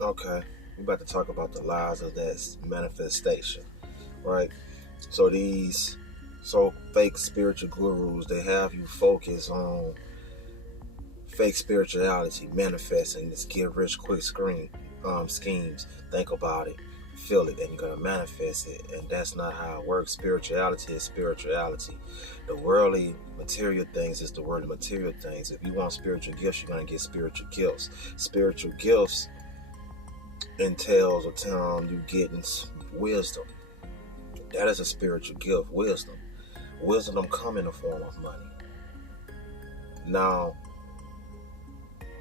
Okay, we're about to talk about the lies of that manifestation, right? So these fake spiritual gurus, they have you focus on fake spirituality, manifesting this get rich quick schemes. Think about it, feel it, and you're gonna manifest it. And that's not how it works. Spirituality is spirituality. The worldly material things is the worldly material things. If you want spiritual gifts, you're gonna get spiritual gifts. Spiritual gifts entails you getting wisdom. That is a spiritual gift, wisdom. Wisdom don't come in the form of money. Now,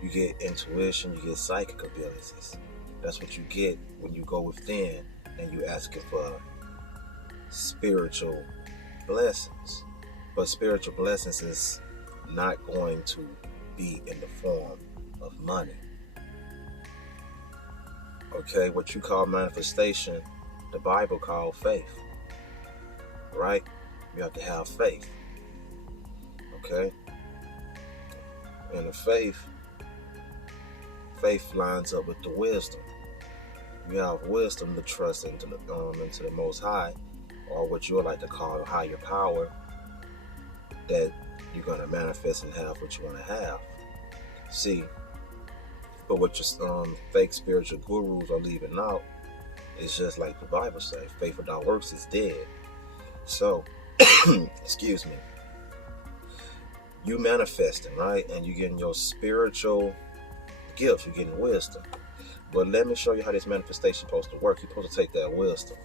you get intuition, you get psychic abilities. That's what you get when you go within and you asking for spiritual blessings. But spiritual blessings is not going to be in the form of money. Okay, what you call manifestation, the Bible called faith. Right? You have to have faith. Okay? And the faith lines up with the wisdom. You have wisdom to trust into the Most High, or what you would like to call the higher power, that you're going to manifest and have what you want to have. See, but what your fake spiritual gurus are leaving out is just like the Bible says, faith without works is dead. So, excuse me, you manifesting, right? And you getting your spiritual gifts, you're getting wisdom. But let me show you how this manifestation is supposed to work. You're supposed to take that wisdom.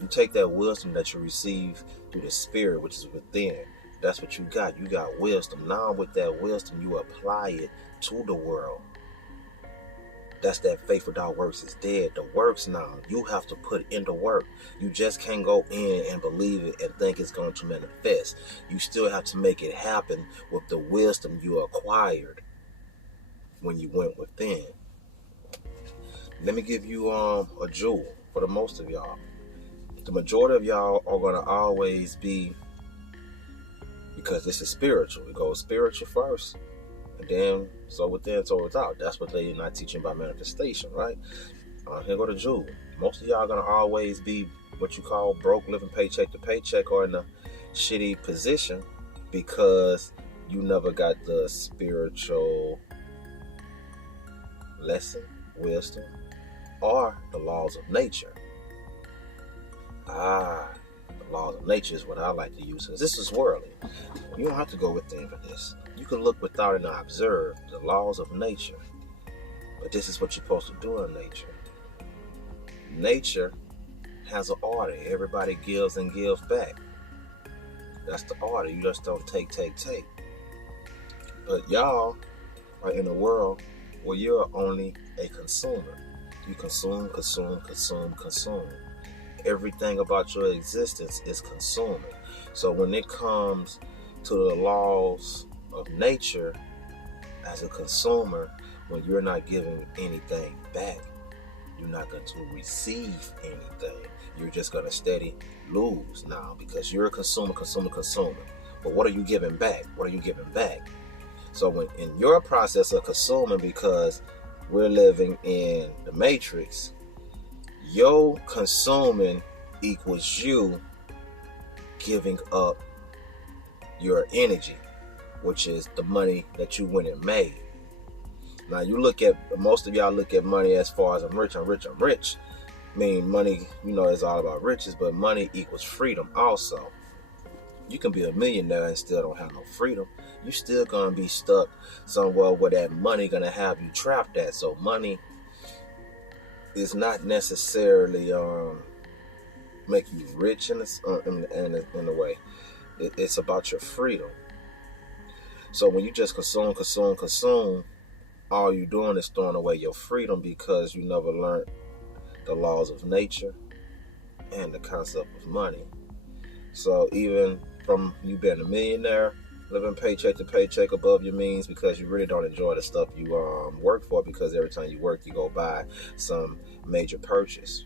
You take that wisdom that you receive through the spirit, which is within. That's what you got. You got wisdom. Now with that wisdom, you apply it to the world. That's that faith without works is dead. The works now, you have to put in the work. You just can't go in and believe it and think it's going to manifest. You still have to make it happen with the wisdom you acquired when you went within. Let me give you a jewel for the most of y'all. The majority of y'all are going to always be, because this is spiritual. It goes spiritual first, and then so within, so without. That's what they're not teaching about manifestation, right? Here go the jewel. Most of y'all are going to always be what you call broke, living paycheck to paycheck, or in a shitty position because you never got the spiritual lesson, wisdom, or the laws of nature. The laws of nature is what I like to use, because this is worldly. You don't have to go within for this. You can look without and observe the laws of nature. But this is what you're supposed to do in nature. Nature has an order. Everybody gives and gives back. That's the order. You just don't take. But y'all are in a world where you're only a consumer. You consume. Everything about your existence is consuming. So when it comes to the laws of nature, as a consumer, when you're not giving anything back, you're not going to receive anything. You're just going to steady lose now, because you're a consumer. But what are you giving back? So when in your process of consuming, because we're living in the matrix, your consuming equals you giving up your energy, which is the money that you went and made. Now most of y'all look at money as far as I'm rich. I mean, money, is all about riches, but money equals freedom also. You can be a millionaire and still don't have no freedom. You're still gonna be stuck somewhere where that money gonna have you trapped at. So money is not necessarily make you rich in a way. It's about your freedom. So when you just consume, all you're doing is throwing away your freedom, because you never learned the laws of nature and the concept of money. So even from you being a millionaire, living paycheck to paycheck above your means, because you really don't enjoy the stuff you work for, because every time you work, you go buy some major purchase.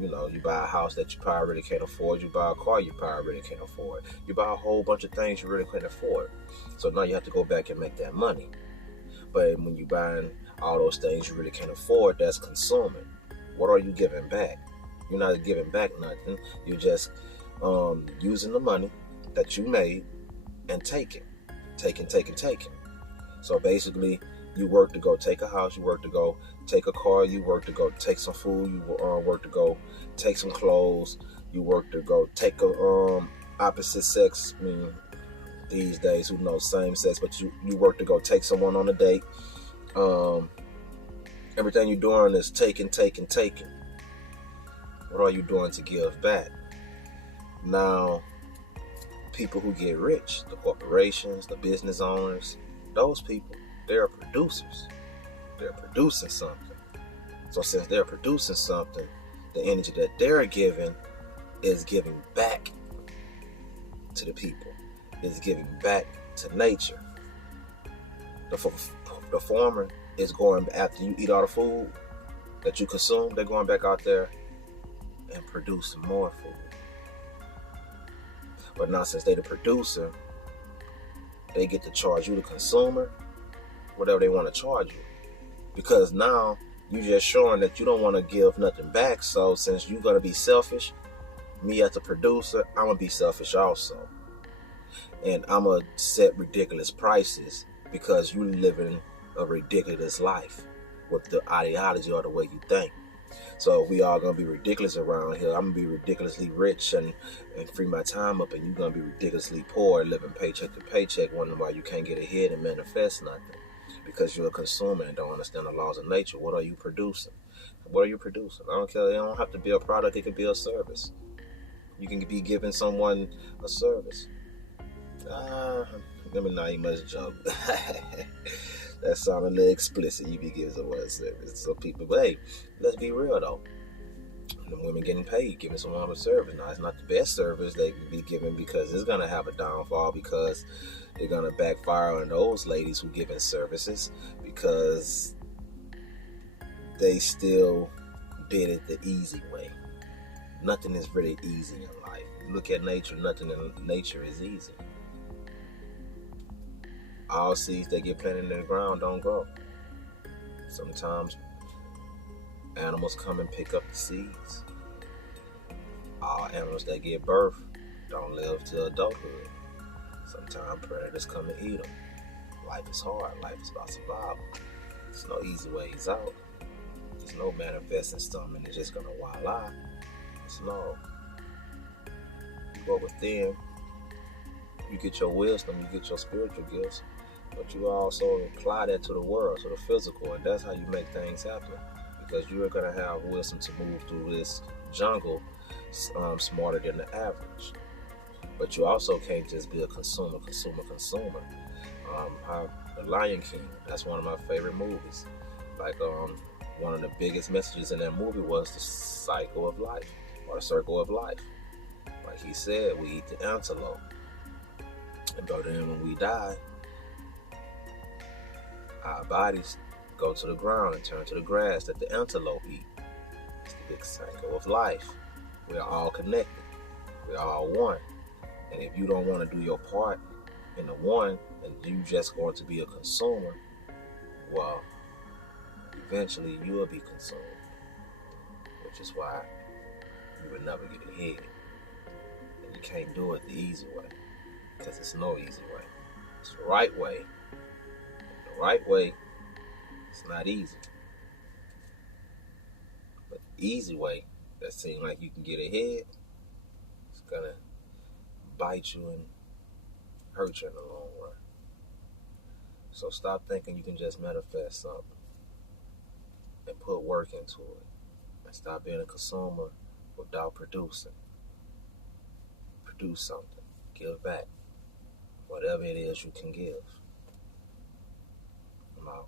You buy a house that you probably really can't afford. You buy a car you probably really can't afford. You buy a whole bunch of things you really can't afford. So now you have to go back and make that money. But when you buying all those things you really can't afford, that's consuming. What are you giving back? You're not giving back nothing. You're just using the money that you made and taking. So basically, you work to go take a house, you work to go take a car, you work to go take some food, you work to go take some clothes, you work to go take a opposite sex. I mean, these days, who knows, same sex, but you work to go take someone on a date. Um, Everything you're doing is taking. What are you doing to give back? Now, people who get rich, the corporations, the business owners, those people, they're producers. They're producing something. So since they're producing something, the energy that they're giving is giving back to the people, is giving back to nature. The farmer is going, after you eat all the food that you consume, they're going back out there and producing more food. But now, since they're the producer, they get to charge you, the consumer, whatever they want to charge you. Because now you just showing that you don't want to give nothing back. So since you're going to be selfish, me as a producer, I'm going to be selfish also. And I'm going to set ridiculous prices because you living a ridiculous life with the ideology or the way you think. So we all going to be ridiculous around here. I'm going to be ridiculously rich and free my time up, and you're going to be ridiculously poor, living paycheck to paycheck, wondering why you can't get ahead and manifest nothing. Because you're a consumer and don't understand the laws of nature. What are you producing? What are you producing? I don't care. It don't have to be a product. It could be a service. You can be giving someone a service. Let me not even much joke. That sounded a little explicit. You be giving someone a service. So people, but hey, let's be real though. The women getting paid, giving someone a service. Now, it's not the best service they can be given because it's going to have a downfall, because they're going to backfire on those ladies who giving services because they still did it the easy way. Nothing is really easy in life. You look at nature, nothing in nature is easy. All seeds that get planted in the ground don't grow. Sometimes animals come and pick up the seeds. All animals that give birth don't live to adulthood. Sometimes predators come and eat them. Life is hard. Life is about survival. There's no easy ways out. There's no manifesting something and it's just gonna voila. It's no. You go within. You get your wisdom. You get your spiritual gifts. But you also apply that to the world, to the physical, and that's how you make things happen. Because you are going to have wisdom to move through this jungle smarter than the average. But you also can't just be a consumer. The Lion King, that's one of my favorite movies. Like one of the biggest messages in that movie was the cycle of life, or the circle of life. Like he said, we eat the antelope. And but then when we die, our bodies go to the ground and turn to the grass that the antelope eat. It's the big cycle of life. We're all connected. We're all one. And if you don't want to do your part in the one, and you just going to be a consumer, well, eventually you will be consumed. Which is why you will never get ahead. And you can't do it the easy way. Because it's no easy way. It's the right way. The right way, it's not easy. But the easy way, that seems like you can get ahead, it's gonna bite you and hurt you in the long run. So stop thinking you can just manifest something and put work into it. And stop being a consumer without producing. Produce something. Give back. Whatever it is you can give. I'm out.